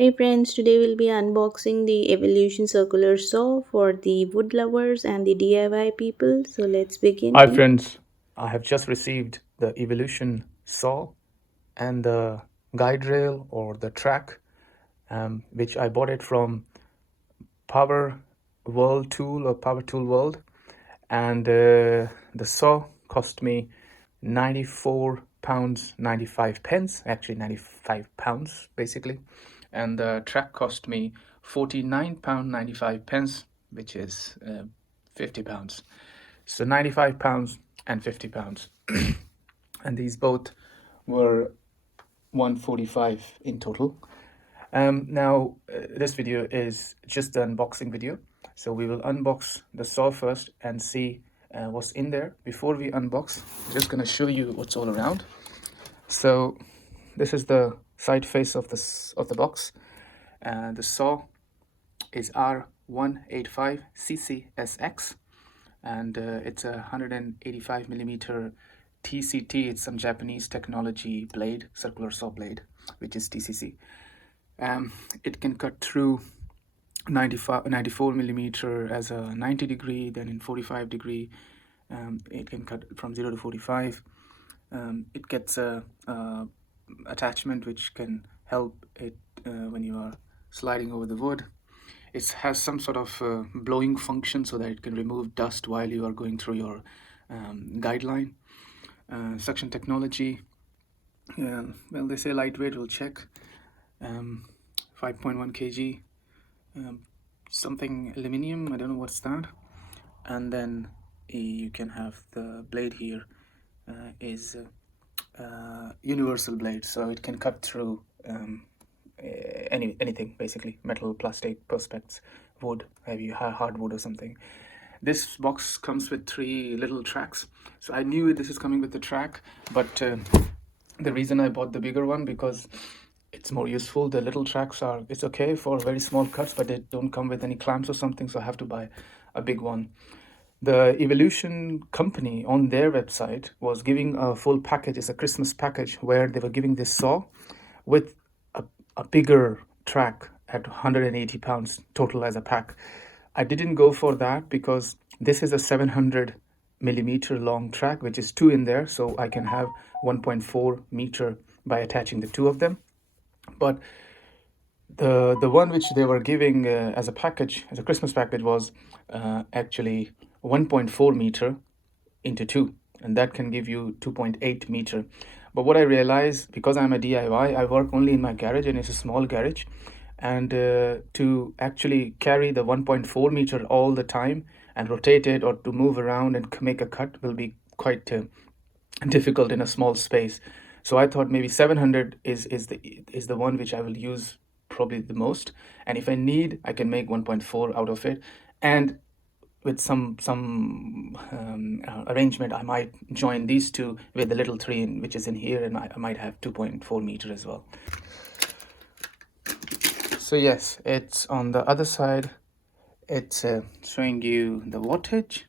Hey friends, today we'll be unboxing the Evolution Circular Saw for the wood lovers and the DIY people. So let's begin. Hi friends, I have just received the Evolution saw and the guide rail or the track, which I bought it from Power World Tool or Power Tool World, and the saw cost me £94 95 pence, actually £95 basically, and the track cost me £49 95 pence, which is £50. So £95 and £50, and these both were 145 in total. Now, this video is just the unboxing video. So we will unbox the saw first and see what's in there. Before we unbox, I'm just going to show you what's all around. So this is the side face of the box. The saw is R185 CCSX, and it's a 185 millimeter TCT. It's some Japanese technology blade, circular saw blade, which is TCC. It can cut through 94 millimeter as a 90 degree, then in 45 degree. It can cut from 0 to 45. It gets a attachment which can help it when you are sliding over the wood. It has some sort of blowing function so that it can remove dust while you are going through your guideline. Suction technology. Well, they say lightweight. We'll check. 5.1 kg. Something aluminium. I don't know what's that. And then you can have the blade here is universal blade, so it can cut through anything basically: metal, plastic, perspex, wood, maybe hardwood or something. This box comes with 3 little tracks, so I knew this is coming with the track, but the reason I bought the bigger one because it's more useful. The little tracks it's okay for very small cuts, but they don't come with any clamps or something, so I have to buy a big one. The Evolution company on their website was giving a full package. It's a Christmas package where they were giving this saw with a bigger track at 180 pounds total as a pack. I didn't go for that because this is a 700 millimeter long track, which is 2 in there, so I can have 1.4 meter by attaching the 2 of them. But the one which they were giving as a package, as a Christmas package, was actually 1.4 meter into 2, and that can give you 2.8 meter. But what I realized, because I'm a DIY, I work only in my garage and it's a small garage, and to actually carry the 1.4 meter all the time and rotate it or to move around and make a cut will be quite difficult in a small space. So I thought maybe 700 is the one which I will use probably the most, and if I need, I can make 1.4 out of it, and with some arrangement, I might join these 2 with the little 3 which is in here, and I might have 2.4 meter as well. So yes, it's on the other side. It's showing you the wattage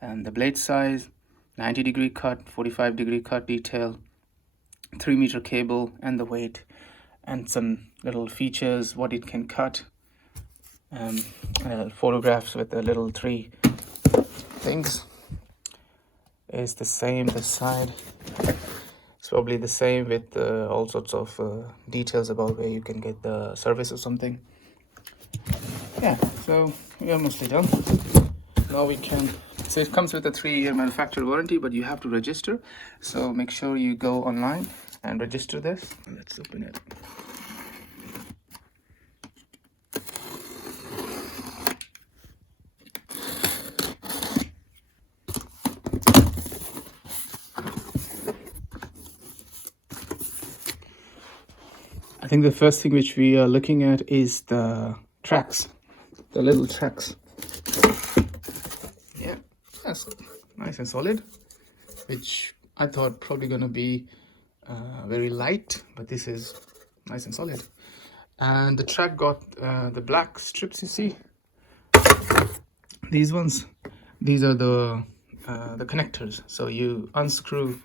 and the blade size, 90 degree cut, 45 degree cut detail, 3 meter cable, and the weight, and some little features, what it can cut, photographs with the little 3 things. Is the same this side. It's probably the same with all sorts of details about where you can get the service or something. Yeah, so we're mostly done. Now we can, so it comes with a 3-year manufacturer warranty, but you have to register, so make sure you go online and register this. Let's open it. I think the first thing which we are looking at is the tracks, the little tracks. Yeah, that's nice and solid, which I thought probably gonna be very light, but this is nice and solid. And the track got the black strips, you see, these ones. These are the connectors. So you unscrew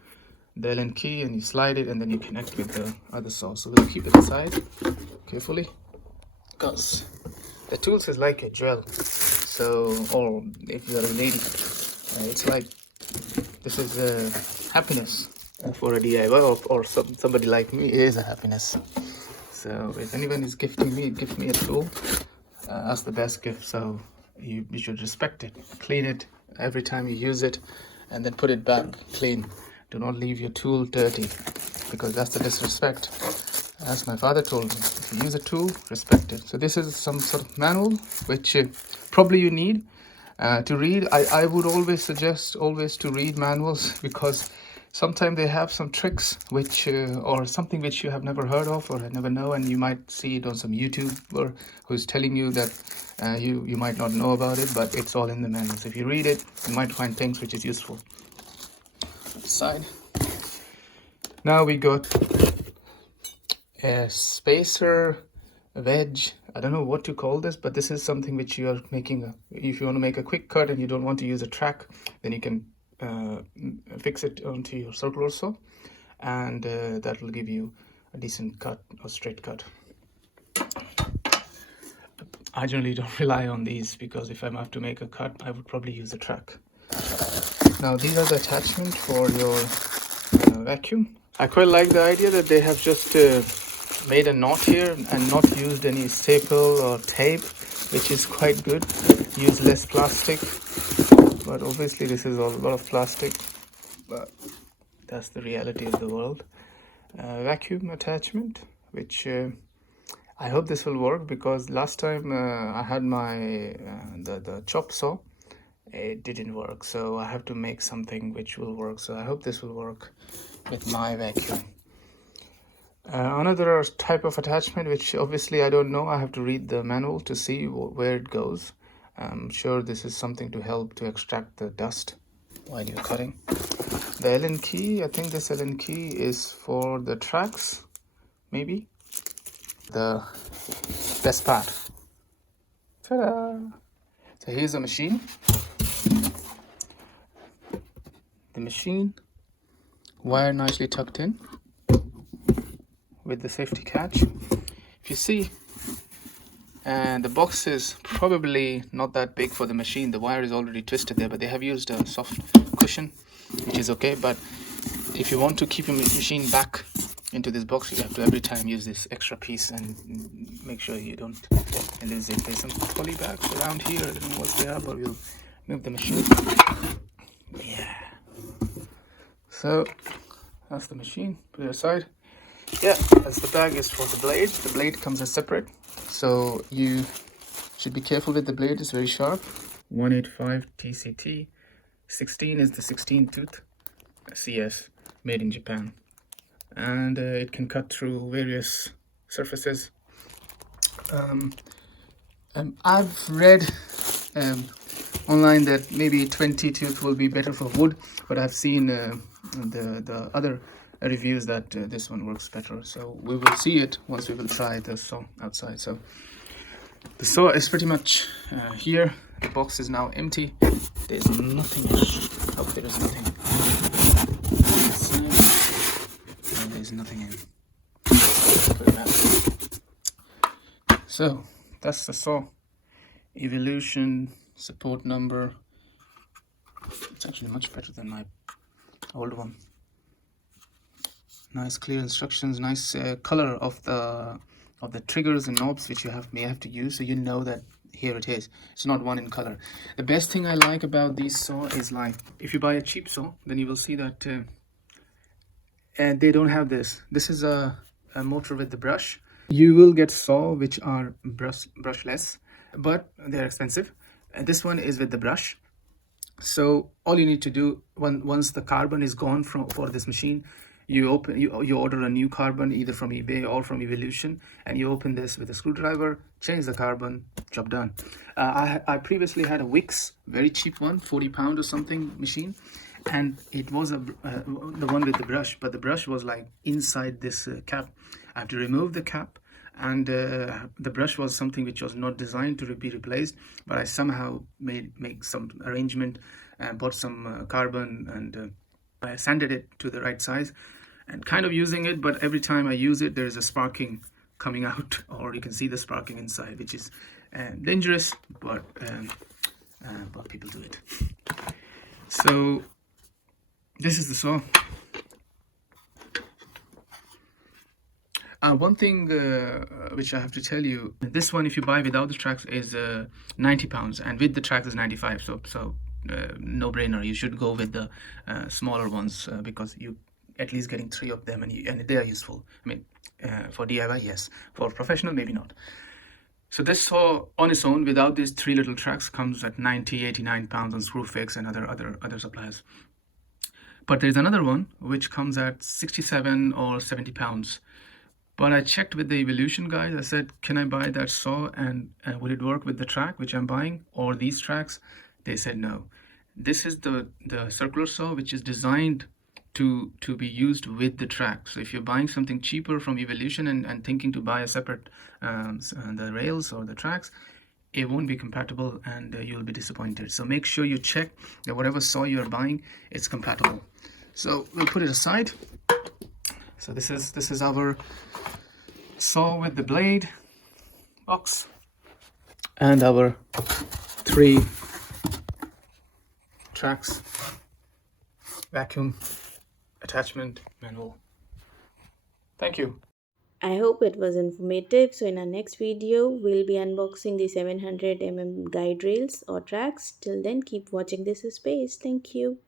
the Allen key and you slide it, and then you connect with the other saw. So we'll keep it aside carefully, because the tools is like a jewel. So, or if you're a lady, it's like, this is happiness for a DIY, or somebody like me. It is a happiness. So if anyone is gifting me, gift me a tool, that's the best gift. So you should respect it, clean it every time you use it, and then put it back clean. Do not leave your tool dirty, because that's the disrespect. As my father told me, if you use a tool, respect it. So this is some sort of manual which probably you need to read. I would always suggest to read manuals, because sometimes they have some tricks which or something which you have never heard of or never know, and you might see it on some YouTuber who's telling you that you might not know about it, but it's all in the manuals. If you read it, you might find things which is useful. Side. Now we got a spacer, a wedge. I don't know what to call this, but this is something which you are making if you want to make a quick cut and you don't want to use a track, then you can fix it onto your circular saw, and that will give you a decent cut or straight cut. I generally don't rely on these, because if I have to make a cut, I would probably use a track. Now these are the attachments for your vacuum. I quite like the idea that they have just made a knot here and not used any staple or tape, which is quite good. Use less plastic, but obviously this is a lot of plastic, but that's the reality of the world. Vacuum attachment, which I hope this will work, because last time I had my the chop saw, it didn't work, so I have to make something which will work. So I hope this will work with my vacuum. Another type of attachment which obviously I don't know, I have to read the manual to see where it goes. I'm sure this is something to help to extract the dust while you're cutting. The Allen key, I think this Allen key is for the tracks, maybe. The best part. Ta-da! So here's the machine. The machine, wire nicely tucked in with the safety catch. If you see, and the box is probably not that big for the machine. The wire is already twisted there, but they have used a soft cushion, which is okay. But if you want to keep your machine back into this box, you have to every time use this extra piece and make sure you don't lose it. There's some poly bags around here. I don't know what's there, but we'll move the machine. Yeah. So that's the machine. Put it aside. Yeah, as the bag is for the blade. The blade comes as separate, so you should be careful with the blade. It's very sharp. 185 TCT. 16 is the 16 tooth CS, made in Japan, and it can cut through various surfaces. I've read online that maybe 20 tooth will be better for wood, but I've seen the other reviews that this one works better. So we will see it once we will try the saw outside. So the saw is pretty much here. The box is now empty. There's nothing. Oh, there is nothing. And there's nothing in. So that's the saw. Evolution support number. It's actually much better than my old one. Nice clear instructions. Nice color of the triggers and knobs which you may have to use, so you know that here it is. It's not one in color. The best thing I like about these saw is, like, if you buy a cheap saw, then you will see that and they don't have this. This is a motor with the brush. You will get saw which are brushless, but they're expensive. And this one is with the brush. So all you need to do, once the carbon is gone for this machine, you order a new carbon either from eBay or from Evolution, and you open this with a screwdriver, change the carbon, job done. I previously had a Wix, very cheap one, £40 or something machine, and it was the one with the brush, but the brush was like inside this cap. I have to remove the cap, and the brush was something which was not designed to be replaced, but I somehow make some arrangement and bought some carbon and I sanded it to the right size and kind of using it, but every time I use it, there is a sparking coming out, or you can see the sparking inside, which is dangerous, but people do it. So this is the saw. One thing which I have to tell you, this one, if you buy without the tracks, is 90 pounds, and with the tracks is 95. So no brainer. You should go with the smaller ones because you at least getting 3 of them, and they are useful. I mean, for DIY, yes. For professional, maybe not. So this saw on its own, without these 3 little tracks, comes at 90, 89 pounds on Screwfix and other suppliers. But there's another one which comes at 67 or 70 pounds. But I checked with the Evolution guys. I said, can I buy that saw, and would it work with the track which I'm buying, or these tracks? They said no. This is the circular saw which is designed to be used with the track. So if you're buying something cheaper from Evolution and thinking to buy a separate the rails or the tracks, it won't be compatible, and you'll be disappointed. So make sure you check that whatever saw you're buying, it's compatible. So we'll put it aside. So this is our saw with the blade box and our 3 tracks, vacuum, attachment, manual. Thank you. I hope it was informative. So in our next video, we'll be unboxing the 700 mm guide rails or tracks. Till then, keep watching This Is Space. Thank you.